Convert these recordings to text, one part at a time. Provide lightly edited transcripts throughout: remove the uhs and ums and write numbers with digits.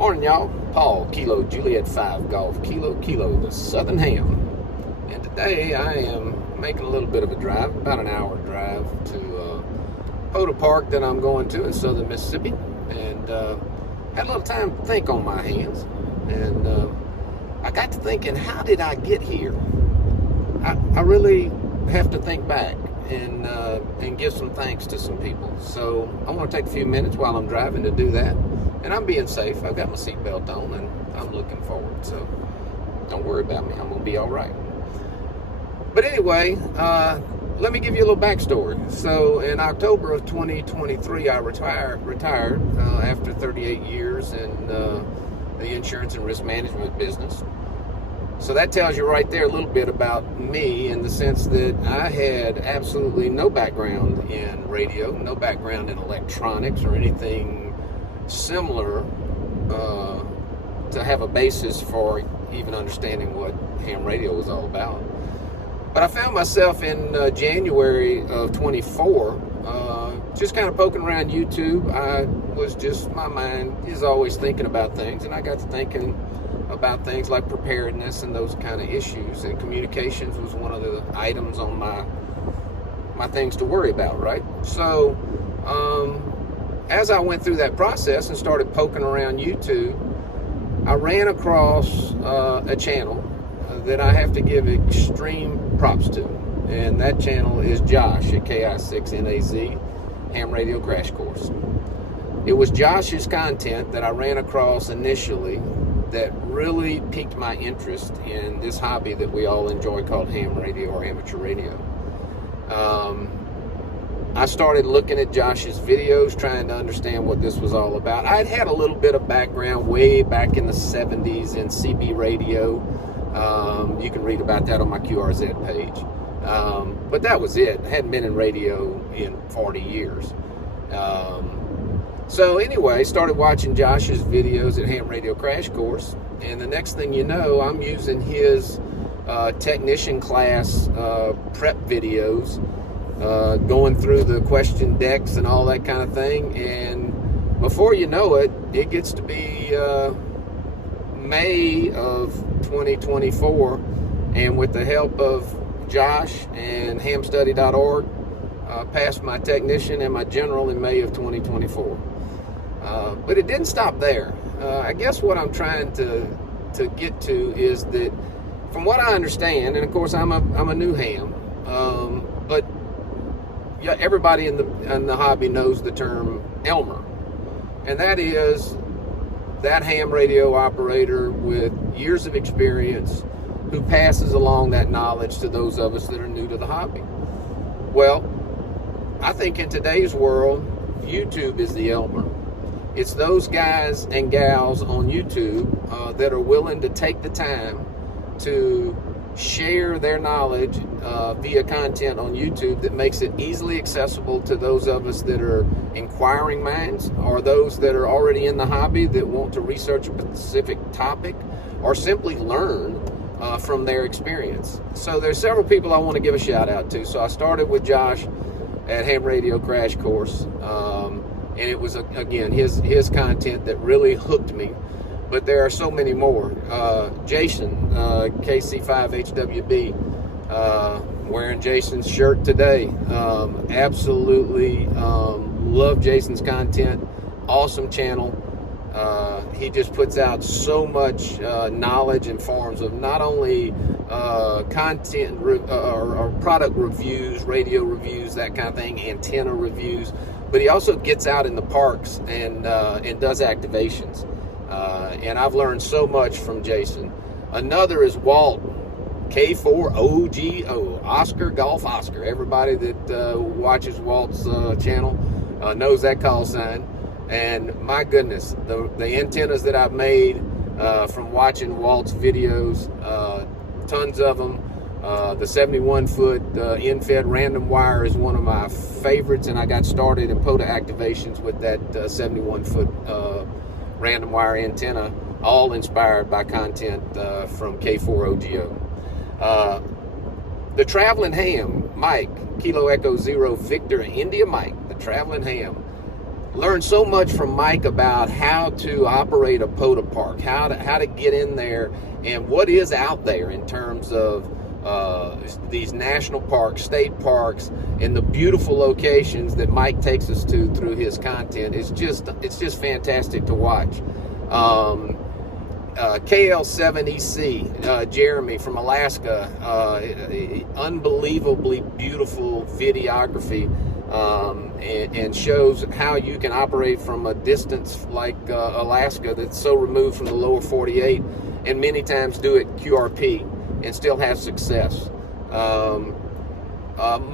Morning, y'all. Paul, Kilo, Juliet 5, Golf, Kilo, the Southern Ham. And today I am making a little bit of a drive, about an hour drive to Hoda Park that I'm going to in southern Mississippi. And had a little time to think on my hands. And I got to thinking, how did I get here? I really have to think back and give some thanks to some people. So I want to take a few minutes while I'm driving to do that. And I'm being safe. I've got my seatbelt on and I'm looking forward. So don't worry about me. I'm going to be all right. But anyway, let me give you a little backstory. So in October of 2023, I retired after 38 years in the insurance and risk management business. So that tells you right there a little bit about me in the sense that I had absolutely no background in radio, no background in electronics or anything similar to have a basis for even understanding what ham radio was all about. But I found myself in January of 24 just kind of poking around YouTube. My mind is always thinking about things, and I got to thinking about things like preparedness and those kind of issues, and communications was one of the items on my things to worry about, right? So as I went through that process and started poking around YouTube, I ran across a channel that I have to give extreme props to, and that channel is Josh at KI6NAZ, Ham Radio Crash Course. It was Josh's content that I ran across initially that really piqued my interest in this hobby that we all enjoy called ham radio or amateur radio. I started looking at Josh's videos, trying to understand what this was all about. I'd had a little bit of background way back in the 70s in CB radio. You can read about that on my QRZ page. But that was it. I hadn't been in radio in 40 years. So anyway, started watching Josh's videos at Ham Radio Crash Course. And the next thing you know, I'm using his technician class prep videos, going through the question decks and all that kind of thing. And before you know it, it gets to be May of 2024. And with the help of Josh and hamstudy.org, passed my technician and my general in May of 2024. But it didn't stop there. I guess what I'm trying to get to is that, from what I understand, and of course I'm a new ham, but yeah, everybody in the hobby knows the term Elmer, and that is that ham radio operator with years of experience who passes along that knowledge to those of us that are new to the hobby. Well, I think in today's world, YouTube is the Elmer. It's those guys and gals on YouTube that are willing to take the time to share their knowledge via content on YouTube that makes it easily accessible to those of us that are inquiring minds, or those that are already in the hobby that want to research a specific topic or simply learn from their experience. So there's several people I want to give a shout out to. So I started with Josh at Ham Radio Crash Course, and it was again his content that really hooked me. But there are so many more. Jason, KC5HWB, wearing Jason's shirt today. Absolutely love Jason's content. Awesome channel. He just puts out so much knowledge in forms of not only content or product reviews, radio reviews, that kind of thing, antenna reviews, but he also gets out in the parks and does activations. And I've learned so much from Jason. Another is Walt, K4OGO, Oscar Golf Oscar. Everybody that watches Walt's channel knows that call sign. And my goodness, the antennas that I've made from watching Walt's videos, tons of them. The 71-foot in-fed random wire is one of my favorites, and I got started in POTA activations with that 71-foot random wire antenna, all inspired by content from K4OGO. The Traveling Ham, Mike, Kilo Echo Zero Victor India Mike, the Traveling Ham. learned so much from Mike about how to operate a POTA park, how to get in there, and what is out there in terms of these national parks, state parks, and the beautiful locations that Mike takes us to through his content. It's just fantastic to watch. KL7EC, Jeremy from Alaska, unbelievably beautiful videography, and shows how you can operate from a distance like Alaska that's so removed from the lower 48, and many times do it QRP and still have success.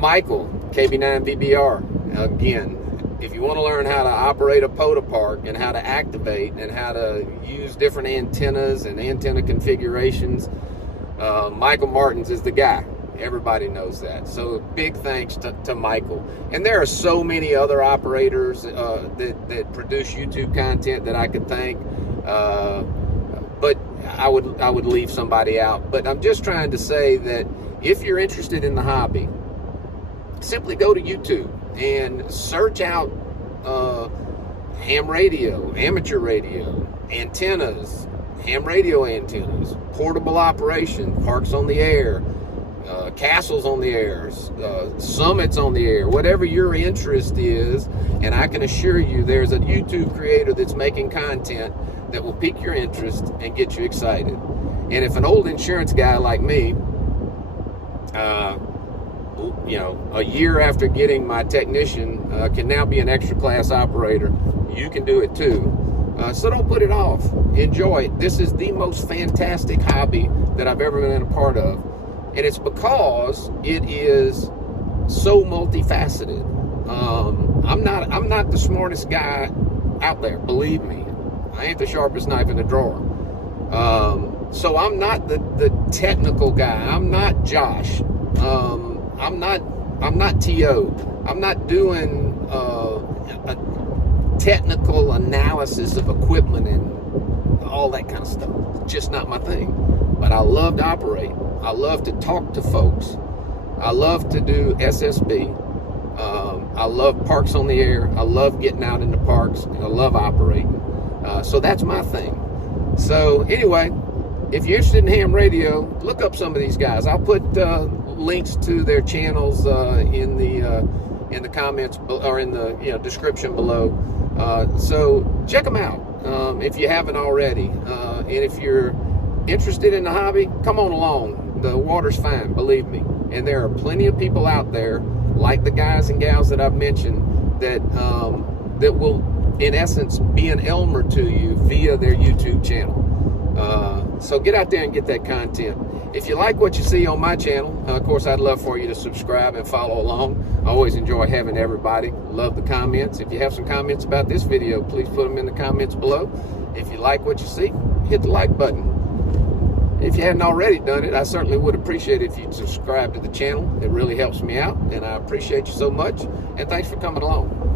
Michael, KB9BBR, again, if you want to learn how to operate a POTA park and how to activate and how to use different antennas and antenna configurations, Michael Martins is the guy. Everybody knows that. So big thanks to Michael. And there are so many other operators that produce YouTube content that I could thank, but I would leave somebody out. But I'm just trying to say that if you're interested in the hobby, simply go to YouTube and search out ham radio, amateur radio, antennas, ham radio antennas, portable operation, parks on the air, castles on the air, summits on the air, whatever your interest is. And I can assure you there's a YouTube creator that's making content that will pique your interest and get you excited. And if an old insurance guy like me, a year after getting my technician, can now be an extra class operator, you can do it too. So don't put it off. Enjoy it. This is the most fantastic hobby that I've ever been a part of. And it's because it is so multifaceted. I'm not the smartest guy out there, believe me. I ain't the sharpest knife in the drawer. So I'm not the technical guy. I'm not Josh. I'm not T.O. I'm not doing a technical analysis of equipment and all that kind of stuff. It's just not my thing. But I love to operate. I love to talk to folks. I love to do SSB. I love parks on the air. I love getting out in the parks. And I love operating. So that's my thing. So anyway, if you're interested in ham radio, look up some of these guys. I'll put links to their channels in the comments or in the description below. So check them out if you haven't already. And if you're interested in the hobby, come on along. The water's fine, believe me. And there are plenty of people out there, like the guys and gals that I've mentioned, that will, in essence, be an Elmer to you via their YouTube channel. So get out there and get that content. If you like what you see on my channel, of course, I'd love for you to subscribe and follow along. I always enjoy having everybody. Love the comments. If you have some comments about this video, please put them in the comments below. If you like what you see, hit the like button. If you hadn't already done it, I certainly would appreciate it if you'd subscribe to the channel. It really helps me out, and I appreciate you so much. And thanks for coming along.